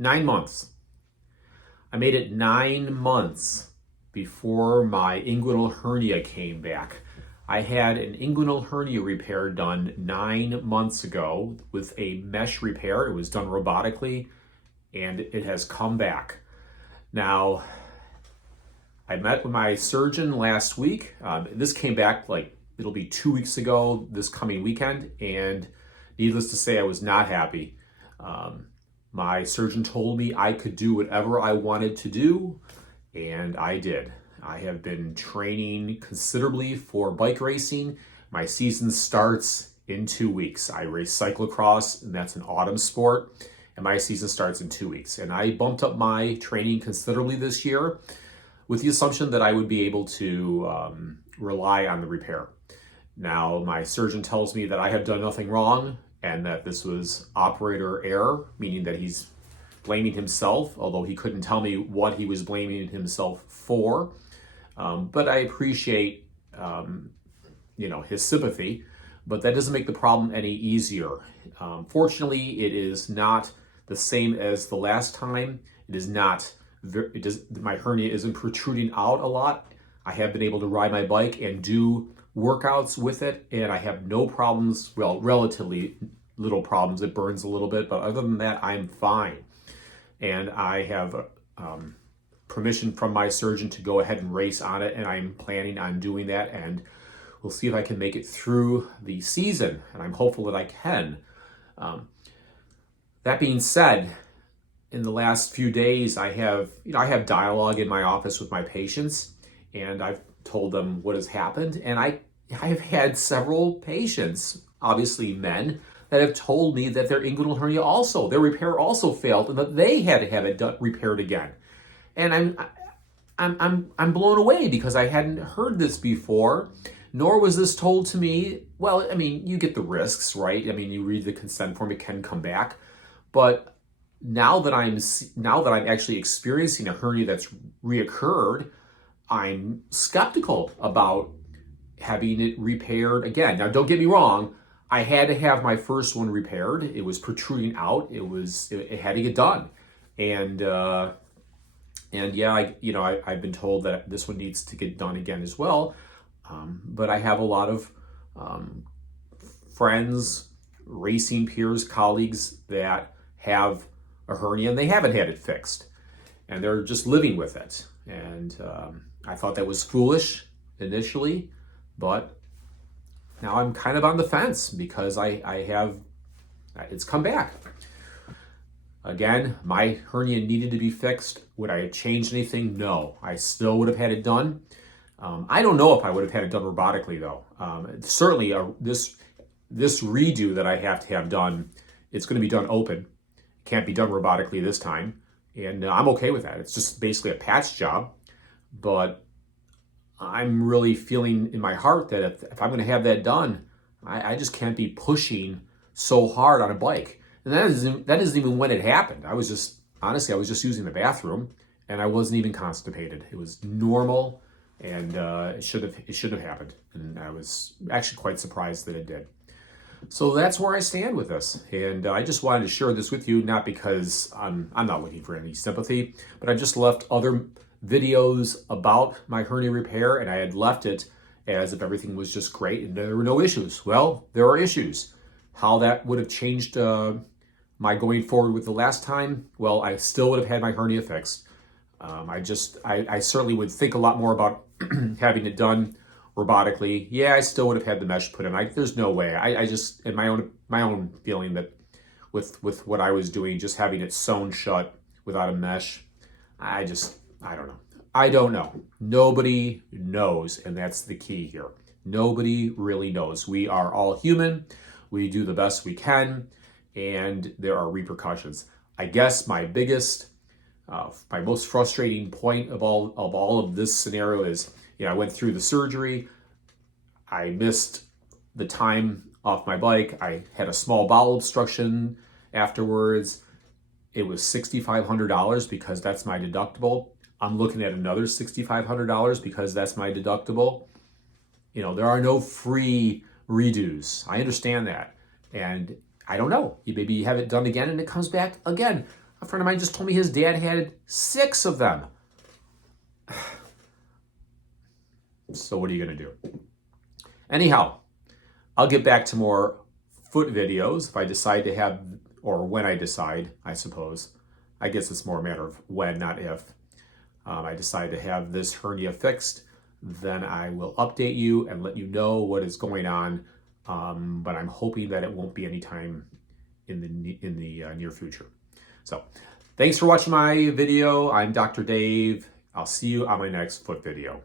9 months. I made it 9 months before my inguinal hernia came back. I had an inguinal hernia repair done 9 months ago with a mesh repair. It was done robotically and it has come back. Now, I met with my surgeon last week. This came back it'll be 2 weeks ago this coming weekend, and needless to say, I was not happy. My surgeon told me I could do whatever I wanted to do, and I did. I have been training considerably for bike racing. My season starts in 2 weeks. I race cyclocross, and that's an autumn sport, and my season starts in 2 weeks. And I bumped up my training considerably this year with the assumption that I would be able to rely on the repair. Now, my surgeon tells me that I have done nothing wrong and that this was operator error, meaning that he's blaming himself, although he couldn't tell me what he was blaming himself for. But I appreciate, his sympathy, but that doesn't make the problem any easier. Fortunately, it is not the same as the last time. My hernia isn't protruding out a lot. I have been able to ride my bike and do workouts with it, and I have no problems, well, relatively little problems. It burns a little bit, but other than that, I'm fine. And I have permission from my surgeon to go ahead and race on it, and I'm planning on doing that, and we'll see if I can make it through the season, and I'm hopeful that I can. That being said, in the last few days, I have dialogue in my office with my patients, and I've told them what has happened. And I've had several patients, obviously men, that have told me that their inguinal hernia their repair also failed, and that they had to have it repaired again. And I'm blown away because I hadn't heard this before, nor was this told to me. Well, I mean, you get the risks, right? I mean, you read the consent form, it can come back, but now that I'm actually experiencing a hernia that's reoccurred, I'm skeptical about having it repaired again. Now, don't get me wrong. I had to have my first one repaired. It was protruding out. It had to get done. And yeah, I've been told that this one needs to get done again as well. But I have a lot of friends, racing peers, colleagues that have a hernia and they haven't had it fixed. And they're just living with it. And I thought that was foolish initially, but now I'm kind of on the fence because it's come back. Again, my hernia needed to be fixed. Would I have changed anything? No. I still would have had it done. I don't know if I would have had it done robotically though. Certainly this redo that I have to have done, it's going to be done open. It can't be done robotically this time. And I'm okay with that. It's just basically a patch job. But I'm really feeling in my heart that if I'm going to have that done, I just can't be pushing so hard on a bike. And that isn't even when it happened. I was just using the bathroom and I wasn't even constipated. It was normal, and it should have happened. And I was actually quite surprised that it did. So that's where I stand with this. And I just wanted to share this with you, not because I'm not looking for any sympathy, but I just left other videos about my hernia repair, and I had left it as if everything was just great and there were no issues. Well, there are issues. How that would have changed my going forward with the last time, well, I still would have had my hernia fixed. I certainly would think a lot more about having it done robotically. Yeah, I still would have had the mesh put in. There's no way. I just, in my own feeling that with what I was doing, just having it sewn shut without a mesh, I don't know. I don't know. Nobody knows, and that's the key here. Nobody really knows. We are all human. We do the best we can, and there are repercussions. I guess my most frustrating point of all of this scenario is, I went through the surgery. I missed the time off my bike. I had a small bowel obstruction afterwards. It was $6,500 because that's my deductible. I'm looking at another $6,500 because that's my deductible. There are no free redos. I understand that. And I don't know. Maybe you have it done again and it comes back again. A friend of mine just told me his dad had 6 of them. So what are you going to do? Anyhow, I'll get back to more foot videos if I decide to have, or when I decide, I suppose. I guess it's more a matter of when, not if. I decide to have this hernia fixed, then I will update you and let you know what is going on. But I'm hoping that it won't be any time in the near future. So thanks for watching my video. I'm Dr. Dave. I'll see you on my next foot video.